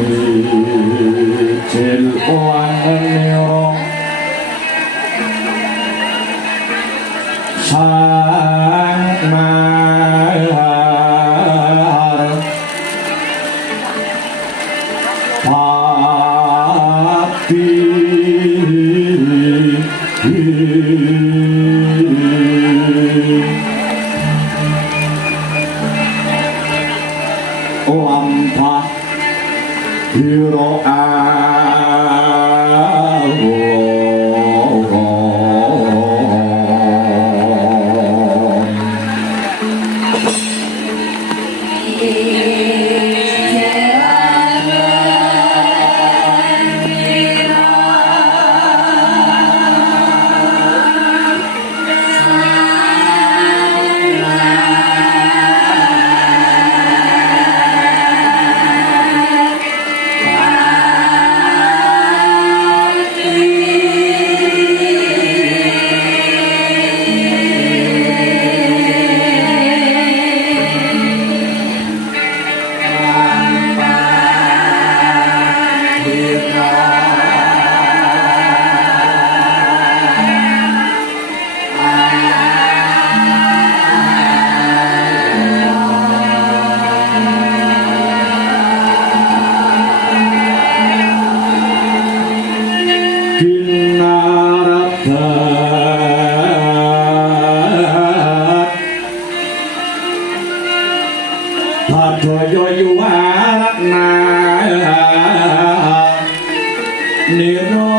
Mijil waneo sang mahar pati lampah hiro Padaya yuwarna nira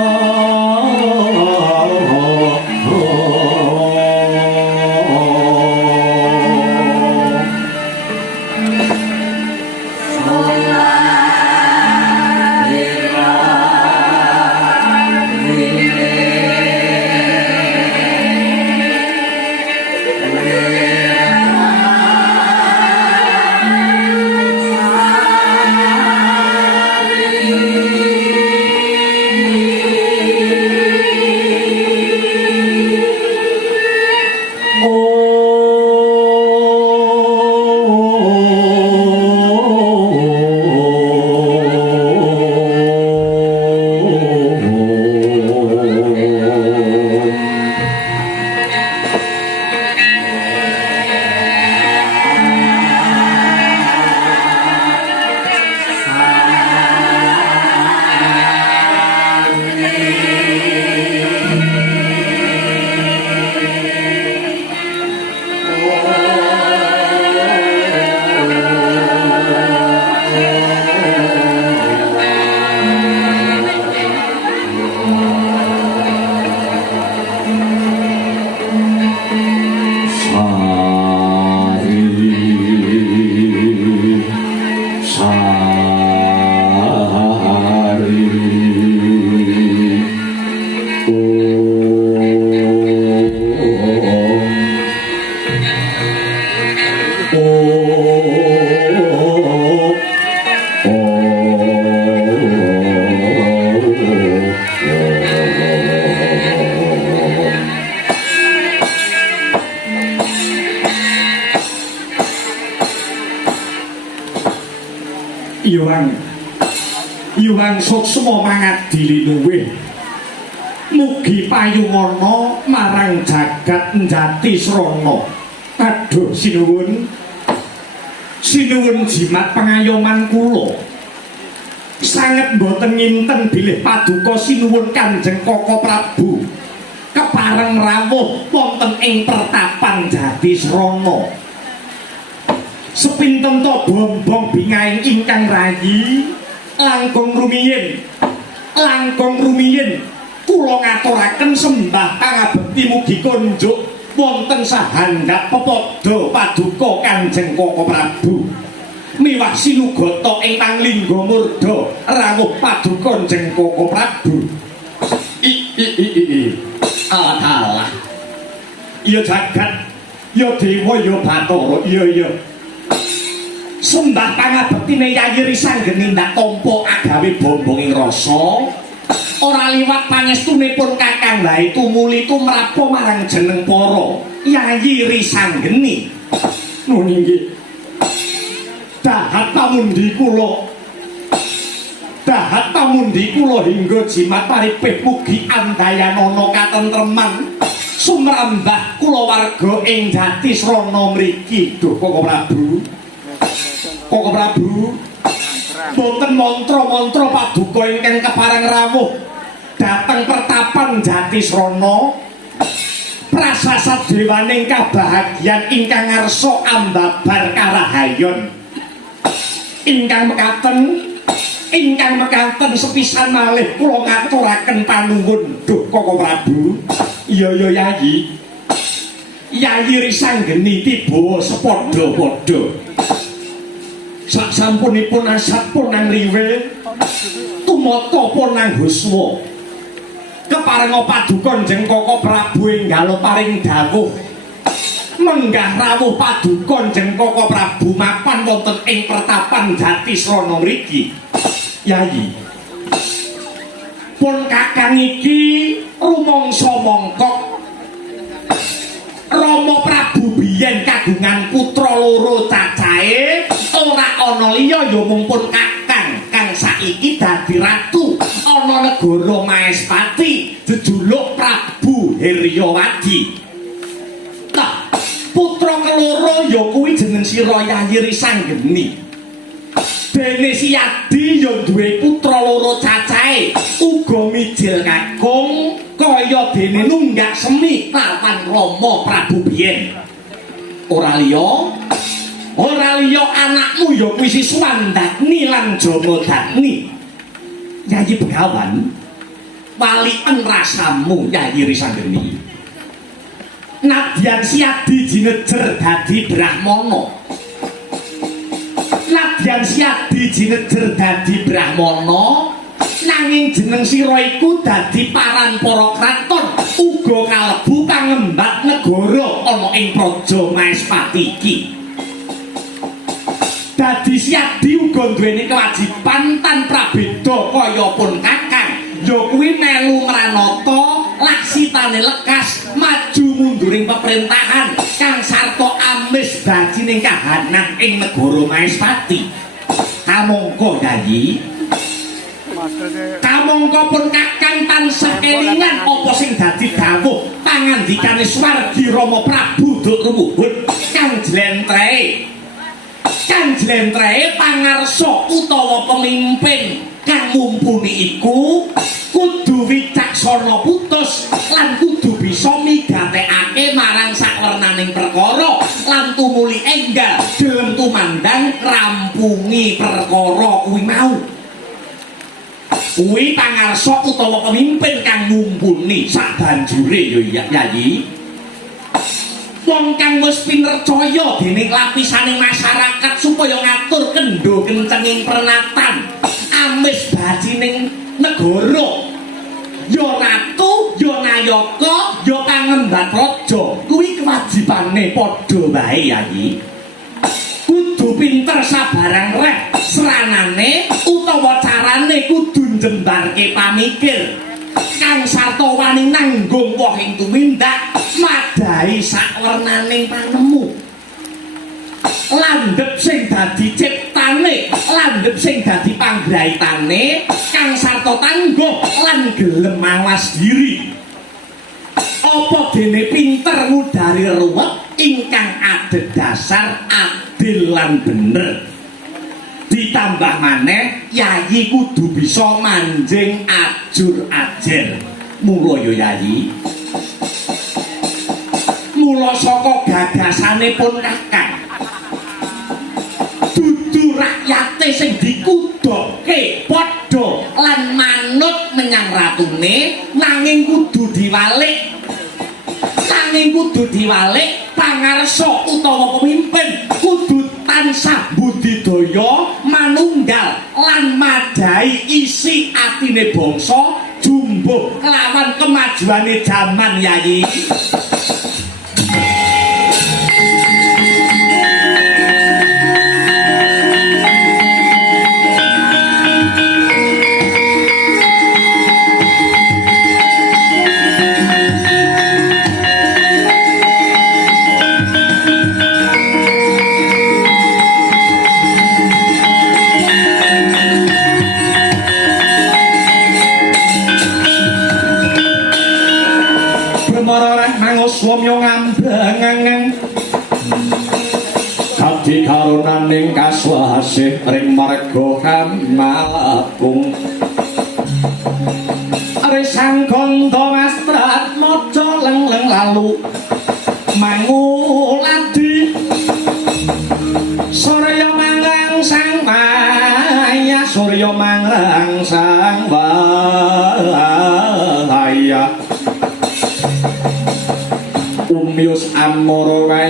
Iwang suksma mangadili luwih mugi payungana marang jagat njati srana. Aduh sinuwun jimat pengayoman kula sanget boten nginten bilih paduka sinuwun Kanjeng Koko Prabu kepareng rawuh wonten ing pertapan Jati Srana. Sepinten to bombong bingaing ingkang rayi langkung rumiyin kula ngaturaken sembah pangabekti mugi kunjuk wonten sahandhap pepada paduka Kanjeng Koko Prabu miwah sinugata ingkang lingga murda rawuh paduka Kanjeng Koko Prabu. Alah iya jagat ya dewa ya bathara iya sembah pangabektine Yayi Risanggeni ndak tampa agawe bombonging rasa ora liwat pangestunipun Kakang Wae tumuli tumrapa marang jeneng para Yayi Risanggeni Nuni nggih. Dahat pamundi kula. Dahat pamundi kula hingga jimat paripih mugi andayanana katentreman sumrambah kula warga ing Jatisrana mriki. Duh Koko Prabu. Koko Prabu. Boten mantra-mantra paduka ingkang kepareng rawuh dhateng pertapan Jatisrana. Prasasat dewaning kabahagyan ingkang ngarsa ambabar karahayon. Ingkang mekaten sepisan malih kula ngaturaken panuwun. Duh Koko Prabu. Iya Yayi. Yayi Risanggeni tiba sepadha-padha. Saksampunipun asat ponang riwe tumata ponang huswa. Keparenga paduka Njeng Koko Prabu enggal paring dawuh menggah rawuh paduka Njeng Koko Prabu mapan wonten ing pertapan Jatisrana mriki. Yayi, pun kakang iki rumangsa mongkok Rama Prabu biyen kagungan putra loro cacahe, ora ana liya ya mung pun kakang kang saiki dadi ratu ana negara Maespati jejuluk Prabu Heryawadi. Putra keloro ya kuwi jeneng sira Yayi Risanggeni. Dene Siyadi ya duwe putra loro cacahe, uga mijil kakung kaya dene nunggak semi lawan Rama Prabu biyen. Ora liya anakmu ya kuwi si Swandagni lan Jamadagni. Yayi Begawan, walien rasamu Yayi Risanggeni. Nadyan Siyadi jinejer dadi Brahmana. Nadyan Siyadi jinejer dadi Brahmana, nanging jeneng sira iku dadi paran para kraton, uga kalebu pangembat negara ana ing praja Maespati iki. Dadi Siyadi uga duweni kewajiban tan prabeda kaya pun kakang, ya kuwi melu mranata laksitane lekas maju munduring pemerintahan kang sarta amis bajining kahanan ing negara Maespati. Kamangka Yayi, kamangka pun kakang tansah kelingan apa sing dadi dawuh pangandikane Swargi Rama Prabu Dukruwuhun kang jlentrehe pangarsa utawa pemimpin kang mumpuni iku kudu wicaksana putus lan kudu bisa migatekake marang sakwernaning perkara lan tumuli enggal gelem tumandang rampungi perkara kuwi mau. Kuwi pangarsa utawa pemimpin kang mumpuni sabanjure ya Yayi. Wong kang wis pinercaya dening lapisaning masyarakat supaya ngatur kendho kencenging pernatan amis bajining negara. Ya ratu, ya nayaka, ya pangembat raja, kuwi kewajibane padha wae Yayi. Kudu pinter sabarang reh seranane utawa carane kudu njembarke pamikir kang sarta wani nanggung woh ing tumindak madahi sakwernaning panemu. Landhep sing dadi ciptane, landhep sing dadi panggraitane kang sarta tangguh lan gelem mawas diri. Apa dene pinter ngudari ruwet ingkang adhedhasar adil lan bener. Ditambah maneh Yayi kudu bisa manjing ajur ajer. Mula ya Yayi, mula saka gagasanipun kakang dudu rakyate sing dikudokke padha lan manut menyang ratune, nanging kudu diwalik pangarsa utawa pemimpin kudu tansah budidaya manunggal lan madai isi atine bangsa jumbuh kelawan kemajuane jaman Yayi. Dadi karunaning kaswasih ring marga Kamalapung Resang Gandha Mastrat maca leng-leng lalu manguladi Surya mangrang sang maya Surya mangrang sang waya Umyus amara wayanto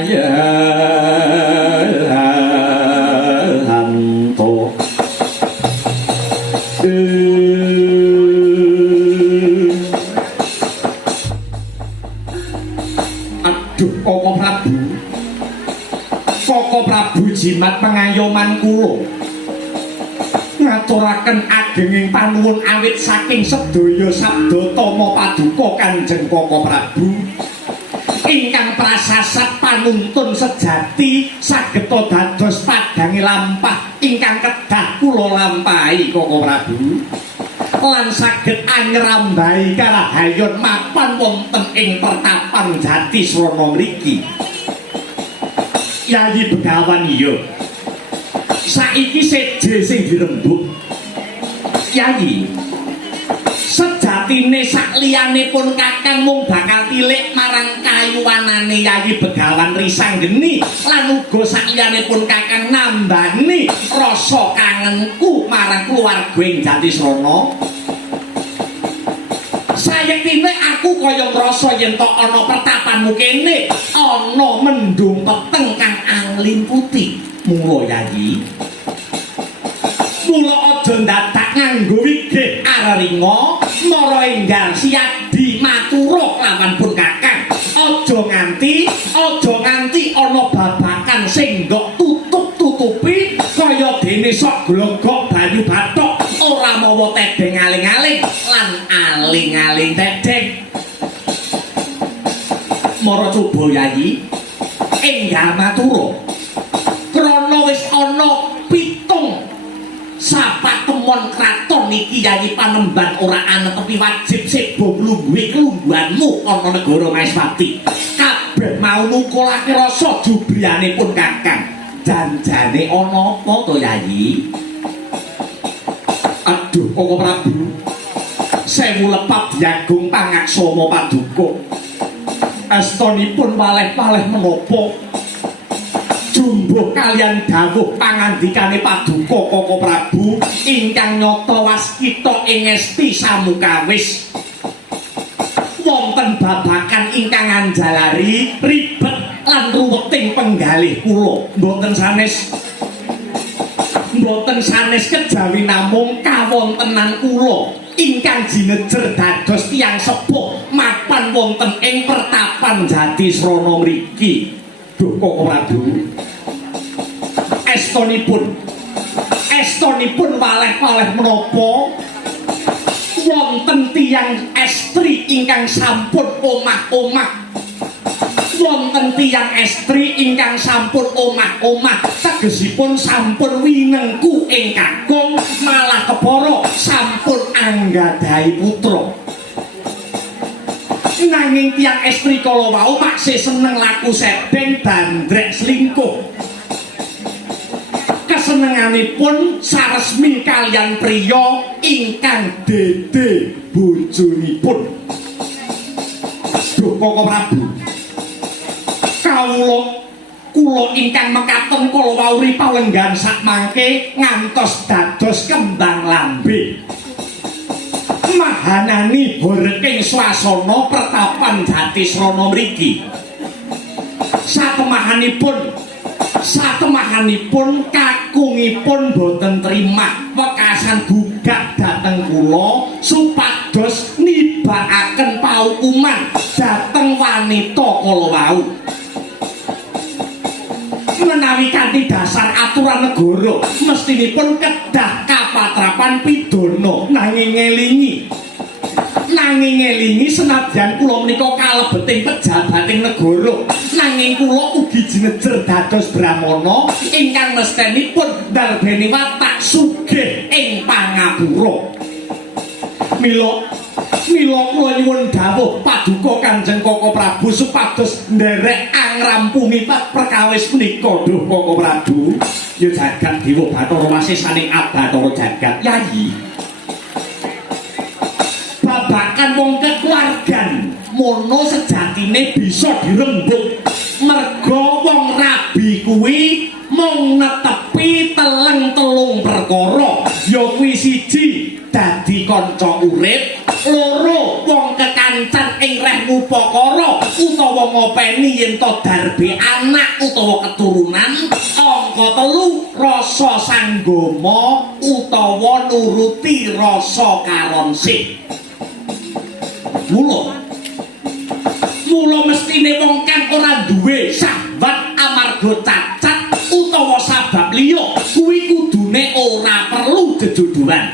Aduh Koko Prabu Koko Prabu jimat pengayoman kula ngaturaken agenging panuwun awit saking sedaya sabda tama paduka Kanjeng Koko Prabu ingkang prasasat panuntun sejati sageta dados padange lampah ingkang kedah kula lampahi Koko Prabu lan saged anyrambahi karahayon mapan wonten ing pertapan Jatisrana mriki Yayi Begawan iya saiki seje sing dirembuk Yayi sejatine sakliyane pun Kakang mung bakal tilik marang kayuwanane Yayi Begawan Risanggeni lan uga sakliyane pun Kakang nambani rasa kangenku marang keluarga Jatisrana sayektine aku kaya ngrasa yen tok ana pertapanmu kene ana mendung peteng kang anglin putih mula Yayi mula aja ndadak nganggo wigih araringa mara enggal siadi matura lawan pun Kakang aja nganti ana babakan sing ndok tutup-tutupi kaya dene sok glogok banyu bathok ora mawa tedeng aling-aling lan aling-aling tedeng mara coba Yayi enggal matura krana wis ana pitung sapatemon kraton iki Yayi Panembahan ora anetepi wajib sebo mlungguhe kelungguhanmu ana negara Maespati kabeh mau nukulake rasa jubriyane pun Kakang janjane ana apa to Yayi aduh Koko Prabu sewu lepat diagung pangaksama paduka astunipun waleh-waleh menapa jumbuh kalian dawuh pangandikane paduka Koko Prabu ingkang nyata waskita ing esti samukawis wonten babakan ingkang anjalari ribet lan ruweting penggalih kula mboten sanes kejawi namung kawontenan kula ingkang jinejer dados tiyang sepuh mapan wonten ing pertapan Jatisrana mriki duh Koko Prabu estunipun waleh-waleh menapa wonten tiyang estri ingkang sampun omah-omah wonten tiyang estri ingkang sampun omah-omah tegesipun sampun winengku ing kakung malah kepara sampun anggadhahi putra nanging tiyang estri kala wau maksih seneng laku sedeng bandrek selingkuh kesenenganipun saresmi kalian priya ingkang dede bojonipun duh Koko Prabu kula ingkang mekaten kala wau ripalenggan sakmangke ngantos dados kembang lambe mahanani boreking swasana pertapan Jatisrana mriki satemahanipun kakungipun boten trima wekasan gugat dhateng kula supados nibakaken paukuman dhateng wanita kala wau menawi kanthi dasar aturan negara mestinipun kedah kapatrapan pidana nanging ngelingi senadyan kula menika kalebeting pejabating negara nanging kula ugi jinejer dados brahmana ingkang mestenipun ndarbeni watak sugih ing pangapura mila mila kula nyuwun dawuh paduka Kanjeng Koko Prabu supados nderek angrampungi perkawis menika duh Koko Prabu. Ya jagat dewa Bathara wasisaning Abathara jagat yayi. Babakan wong kekeluargan mono sejatine bisa dirembug merga wong rabi kuwi mung netepi telung perkara ya kuwi siji dadi kanca urip loro wong kekancan ing reh upakara utawa ngopeni yen to darbe anak utawa keturunan angka telu rasa sanggama utawa nuruti rasa karonsih. Mula mestine wong kang ora duwe sahabat amarga cacat utawa sabab liya kuwi kudune ora perlu jejodohan.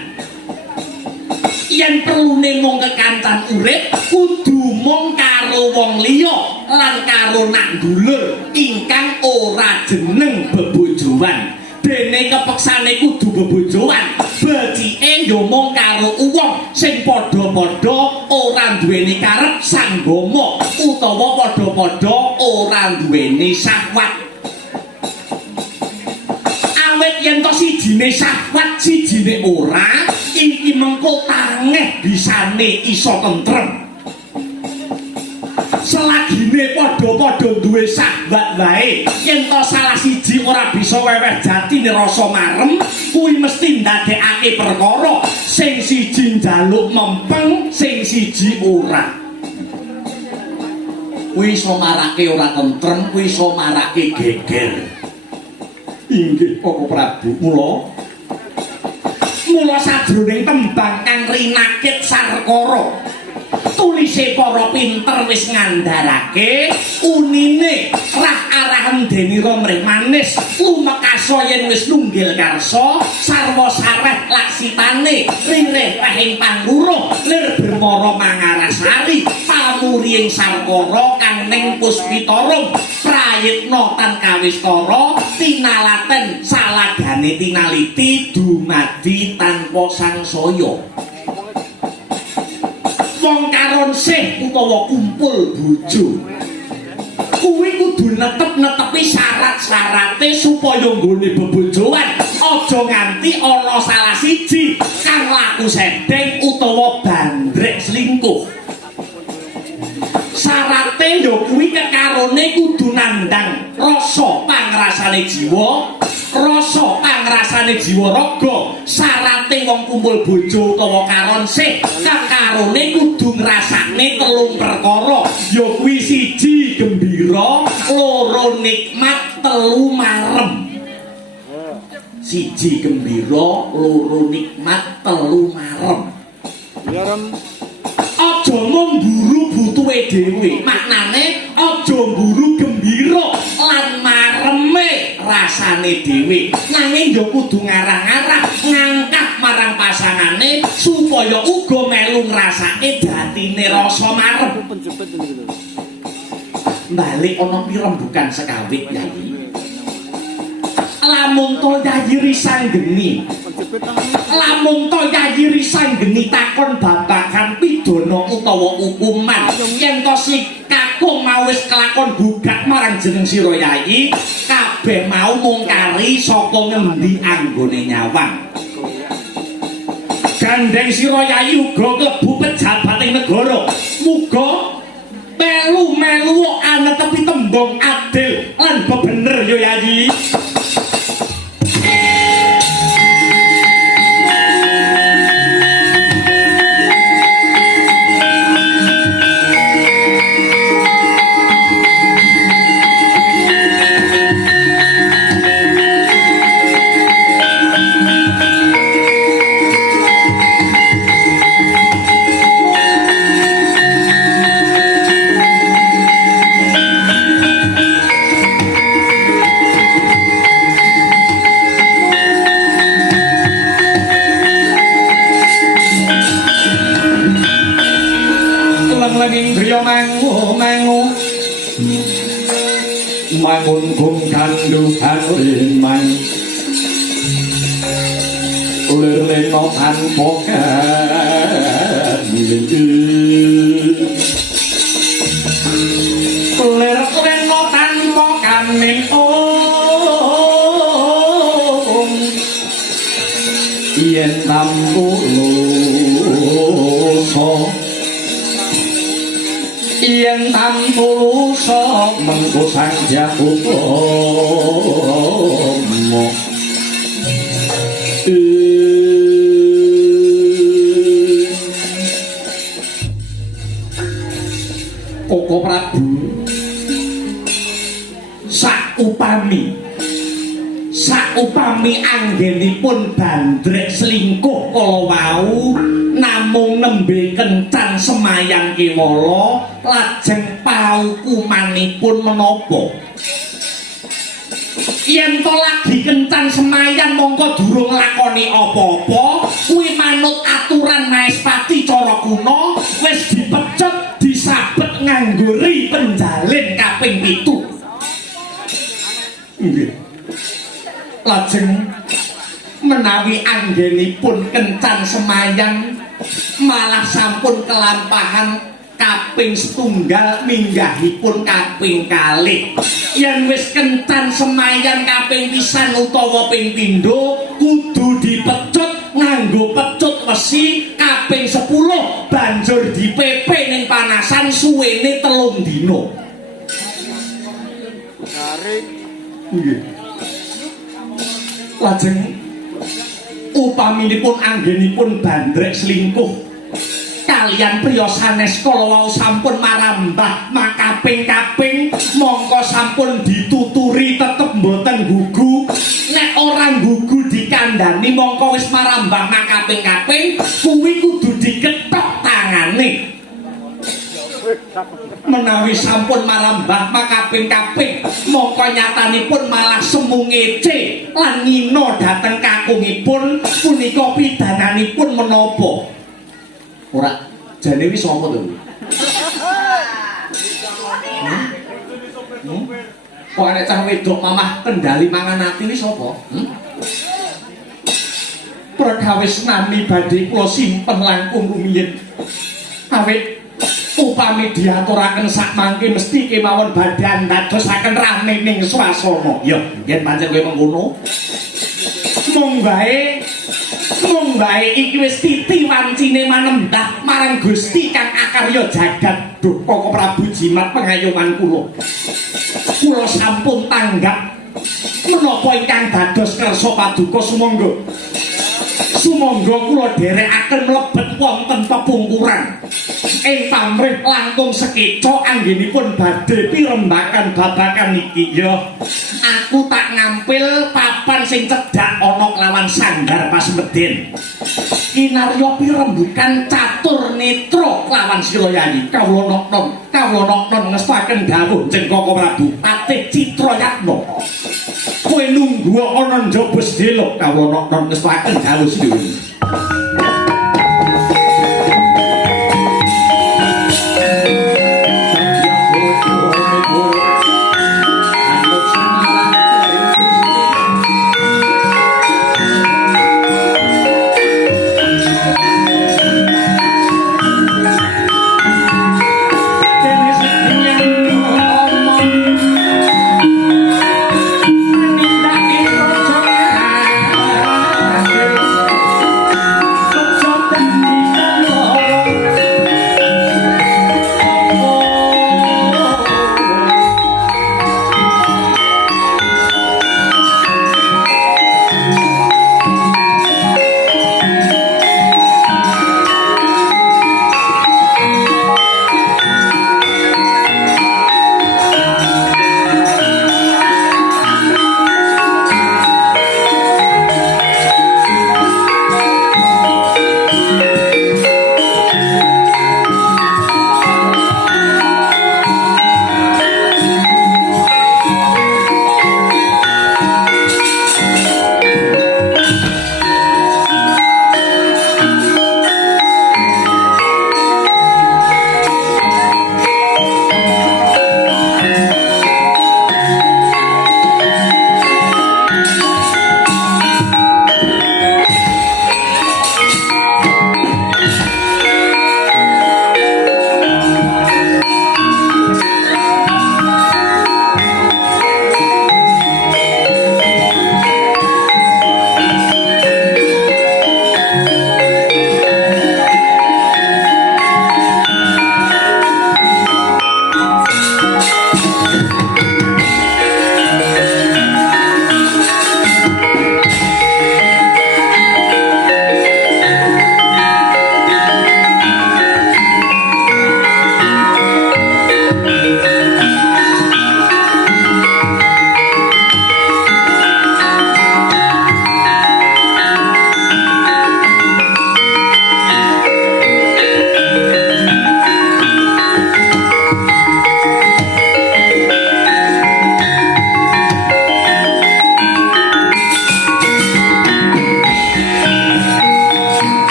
Yen perlune mung kekancan urip kudu mung karo wong liya lan karo nak dulur ingkang ora jeneng bebojoan. Dene kepeksane kudu bebojoan becike yo mung karo wong sing padha-padha ora duweni karep sanggama utawa padha-padha ora duweni syahwat. Awit yen to sijine syahwat sijine ora iki mengko tangeh bisane iso tentrem. Selagine padha-padha duwe sahabat wae yen to salah siji ora bisa weweh jatine rasa marem kuwi mesti ndadekake perkara sing siji njaluk mempeng sing siji ora. Kuwi iso marake ora tentrem, kuwi iso marake geger. Inggih Koko Prabu, mula sadroning tembang kang rinakit sarkara tulise para pinter wis ngandharake unine rah arahan denira mrih manis lumekasa yen wis nunggil karsa sarwa sareh laksitane ririh rahing pangluruh lir bermara mangarasari pamuriing sarkara kang ning puspitarum prayitna tan kawistara tinalaten salagane tinaliti dumadi tanpa sangsaya. Wong karonsih utawa kumpul bojo kuwi kudu netepi syarat-syarate supaya nggone bebojoan aja nganti ana salah siji kang laku sedeng utawa bandrek selingkuh. Syarate ya kuwi kekarone kudu nandang rasa pangrasane jiwa, rasa pangrasane jiwa raga. Syarate wong kumpul bojo utawa karonsih kekarone kudu ngrasakne telung perkara, ya kuwi siji gembira, loro nikmat, telu marem. Siji gembira, loro nikmat, telu marem. Aja memburu butuhe dhewe, maknane aja mburu gembira lan mareme rasane dhewe, nanging ya kudu ngarah-ngarah ngangkat marang pasangane supaya uga melu ngrasake datine rasa marem. Balik ana pirembugan sekawit Yayi. Lamun to Yayi risanggeni, lamun to Yayi risanggeni takon babagan pidana utawa hukuman yen to si kakung mau wis kelakon gugat marang jeneng sira Yayi kabeh mau mungkari saka ngendi anggone nyawang. Gandeng sira Yayi uga klebu pejabat ing negara, muga melu-melu ana tepi tembung adil lan bebener yo Yayi. Mangun kum kandukan rimang ulir leno tanpa ler reno tanpa kaning yen tampulusa mengko sanjak utama Koko Prabu saupami anggenipun bandrek selingkuh kala wau namung nembe kencan semayang kewala lajeng paukumanipun menapa yen to lagi kencan semayang mongko durung lakoni apa-apa kuwi manut aturan Maespati cara kuna wis dipecut disabet ngangguri penjalin kaping 7 nggih lajeng menawi anggenipun kencan semayang malah sampun kelampahan kaping setunggal minggahipun kaping kalih yen wis kencan semayang kaping pisan utawa ping pindho kudu dipecut nganggo pecut wesi kaping 10 banjur dipepe ning panasan suwene 3 dina garing nggih lajeng upaminipun anggenipun bandrek selingkuh kalian priya sanes kala wau sampun marambah makaping-kaping mongko sampun dituturi tetep mboten gugu nek ora gugu dikandani mongko wis marambah makaping-kaping kuwi kudu diketok tangane menawi sampun marambah makaping-kaping mongko nyatanipun malah semu ngece lan ngina dhateng kakungipun punika pidananipun menapa ora jane wis apa to kok arek cah wedok mamah kendali mangan ati wis apa perkawis nami badhe kula simpen langkung rumiyin awit upami diaturaken sak mangke mesti kemawon badhe ndadosaken rame ning swasana ya yen pancen kowe mengkono mung bae iki wis titi wancine manembah marang Gusti kang akarya jagat duh Koko Prabu Jimat pengayoman kula sampun tanggap menapa ingkang dados kersa paduka sumangga kula dherekaken mlebet wonten pepungkuran ing pamrih langkung sekeca anggenipun badhe pirembakan babakan iki ya aku tak ngampil papan sing cedhak ana kelawan sanggar pasmeden kinarya pirembukan catur netra kelawan Silayayi kawula nokton ngestaken dawuh Jeng Koko Prabu Patih Citrayatna kowe nunggu ana njaba sedhela kawula nokton ngestaken dawuh Silayayi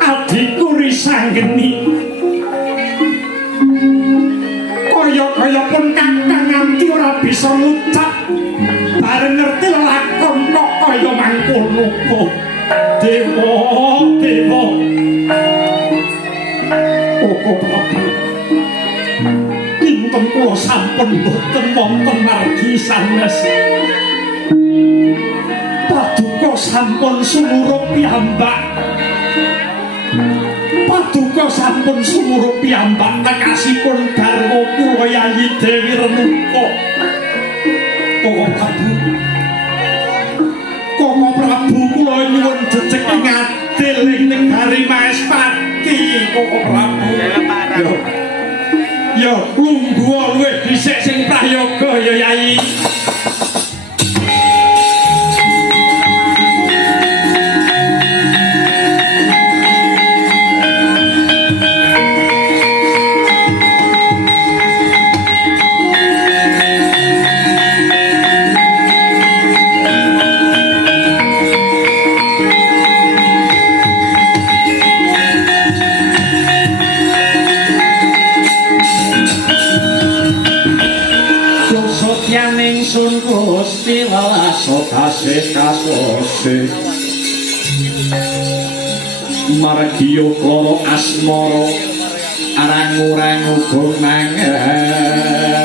adikku risanggeni kaya pun kakang nganti ora bisa ngucap bareng ngerti lakon kok kaya mangkono dewa Koko Prabu kinten kula sampun boten wonten margi sanes paduka sampun sumurup piyambak nekasipun garwa kula Yayi Dewi Renuka Koko Prabu kula nyuwun jejeg ing adil ing negari Maespati Koko Prabu yo lungguh luwih dhisik sing prayoga ya Yayi Sun Gusti lalaso kasih margiyo kloro asmara arang-urang uga mangarang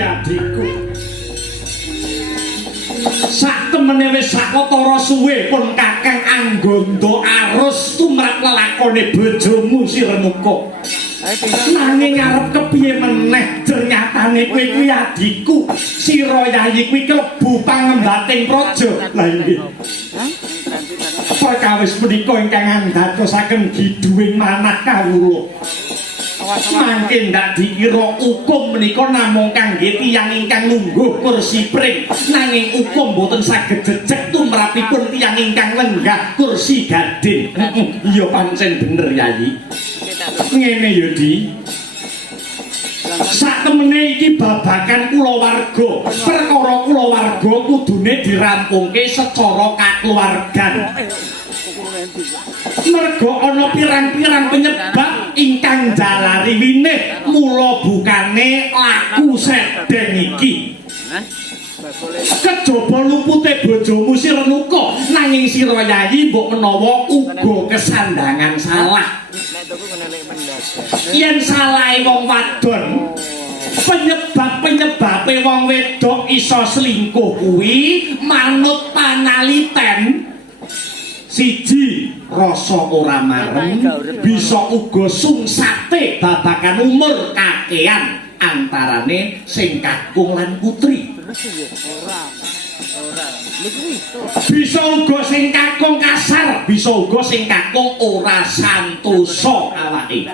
adikku sak temene wis sakotara suwe pun kakang anggondo arus tumrap lelakone bojomu si Renuka nanging arep kepiye meneh ternyatane kowe kuwi adikku sira Yayi kuwi klebu pangembating praja lha nggih perkawis punika ingkang andadosaken giduwing manah kawula mangke ndak dikira hukum menika namung kangge tiyang ingkang lungguh kursi pring nanging hukum boten saged jejeg tumrapipun tiyang ingkang lenggah kursi gading iya pancen bener Yayi ngene ya Di sak temene iki babagan kulawarga perkara kulawarga kudune dirampungke secara kakeluargan mergo ana pirang-pirang penyebab ingkang jalari winih mula bukane laku sedeng iki kejaba lupute bojomu si Renuka nanging sira Yayi mbok menawa uga kesandangan salah yen salahe wong wadon penyebab-penyebabe wong wedok iso selingkuh kuwi manut panaliten siji rasa ora marem bisa uga sungsate babagan umur kakean antarane sing kakung lan putri bisa uga sing kakung kasar bisa uga sing kakung ora santosa awake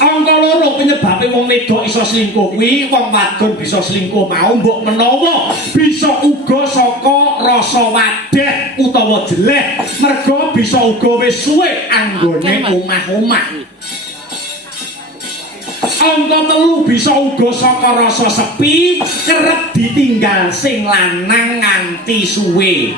angka loro penyebabe wong wedok iso selingkuh kuwi wong wadon bisa selingkuh mau mbok menawa bisa uga saka rasa wadeh utawa jeleh mergo bisa uga wis suwe anggone omah-omah angka telu bisa uga saka rasa sepi kerep ditinggal sing lanang nganti suwe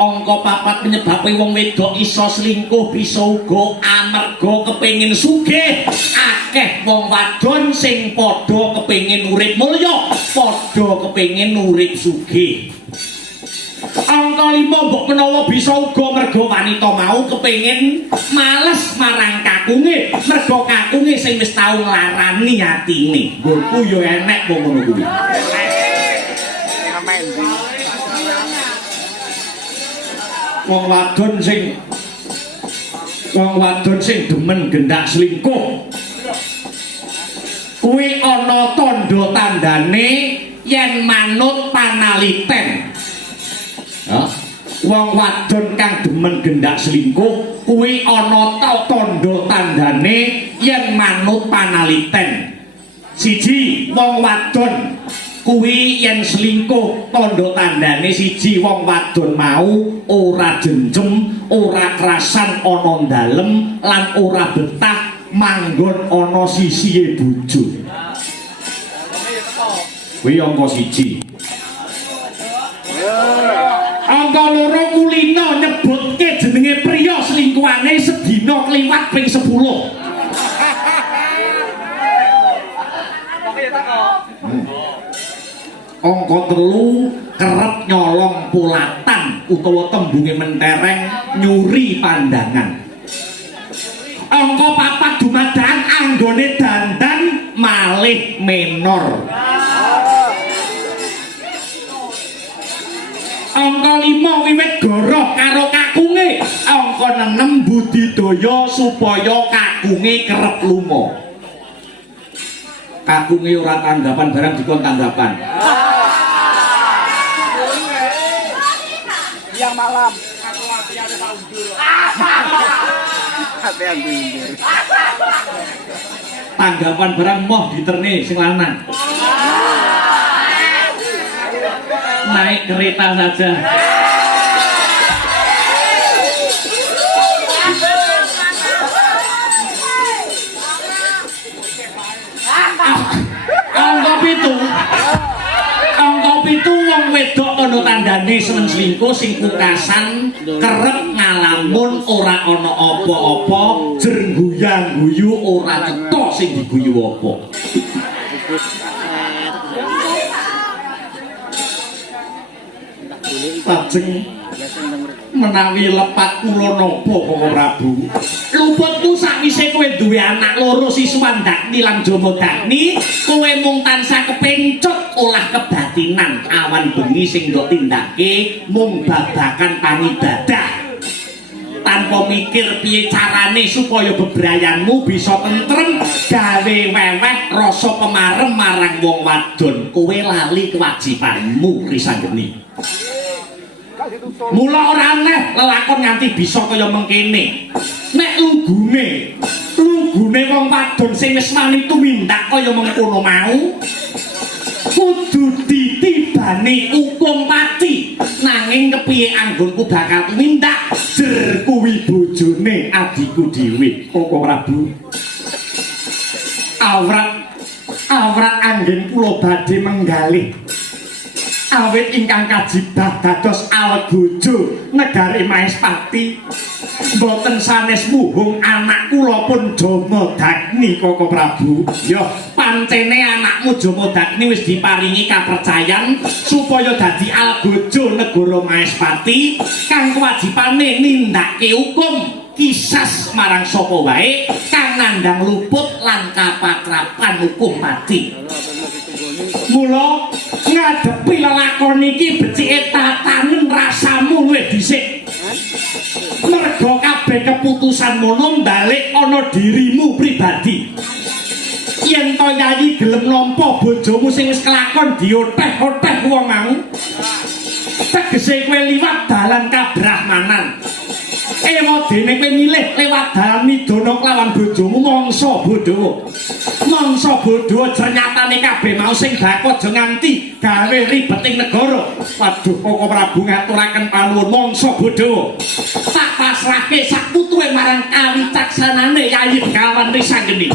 angka papat penyebabe wong wedok iso selingkuh bisa uga amarga kepengin sugih akeh wong wadon sing padha kepengin urip mulya padha kepengin urip sugih angka 5 mbok menawa bisa uga mergo wanita mau kepengin males marang kakunge mergo kakunge sing wis tau nglarani atine nggonku yo enek wong ngono kuwi wong wadon sing demen gendak selingkuh kuwi ana tandha-tandhane yen manut panaliten wong wadon kang demen gendak selingkuh kuwi ana tandha-tandhane yen manut panaliten siji wong wadon kuwi yen selingkuh tandha tandane siji wong wadon mau ora jenjem, ora krasan ana dalem lan ora betah manggon ana sisihe bojo. Kuwi angka 1. Angka 2 kulino nyebutke jenenge priya selingkuhane sedina kliwat ping 10. Angka 3 kerep nyolong pulatan utawa tembunge mentereng nyuri pandangan. Angka 4 dumadakan anggone dandan malih menor. Angka 5 wiwit goroh karo kakunge. Angka 6 budidaya supaya kakunge kerep lunga. Kakunge ora tanggapan barang dikon tanggapan. Yang malam aku mati ada undur. Ate undur. Tanggapan barang moh diterne sing lanang. Naik kereta saja. Angka 7 wong wedok ana tandane seneng selingkuh sing pungkasan kerep ngalamun ora ana apa-apa jer guyang-guyu ora cetha sing diguyu apa. Lajeng menawi lepat kula napa Koko Prabu luputku sakwise kowe duwe anak loro siswan Dakni lan Jama Dakni kowe mung tansah kepencut olah kebatinan awan bengi sing ndok tindake mung babakan pangibadah tanpa mikir piye carane supaya bebrayanmu bisa tentrem gawe weweh rasa pemarem marang wong wadon kowe lali kewajibanmu Risanggeni. Mula ora aneh lelakon nganti bisa kaya mengkene. Nek lugune wong wadon sing wis wani tumindak kaya mengkono mau kudu ditibani hukum mati. Nanging kepiye anggonku bakal tumindak jer kuwi bojone adikku dhewe Koko Prabu. Awrat anggen kula badhe menggalih awit ingkang kajibah dados awet bojo negari Maespati mboten sanes muhung anak kula pun Jama Dakni Koko Prabu. Ya pancene anakmu Jama Dakni wis diparingi kapercayan supaya dadi albojo negara Maespati kang kewajibane nindakake hukum kisas marang sapa wae kang nandang luput lan kapatrapan hukum mati. Mula ngadepi lelakon iki becike tatanen rasamu luwih dhisik. Merga kabeh keputusanmu balik ana dirimu pribadi. Yen to Yayi gelem nampa bojomu sing wis kelakon dioteh-oteh wong mau, tegese kowe liwat dalan kabrahmanan. Ewadene kowe milih lewat dalan midana kelawan bojomu mangsa bodho. Mangsa bodho ternyatane kabeh mau sing bakal aja nganti gawe ribeting negara. Waduh Koko Prabu ngaturaken panuwun mangsa bodho. Tak pasrahke sak putuhe marang kawicaksanane Yayi Begawan Risanggeni.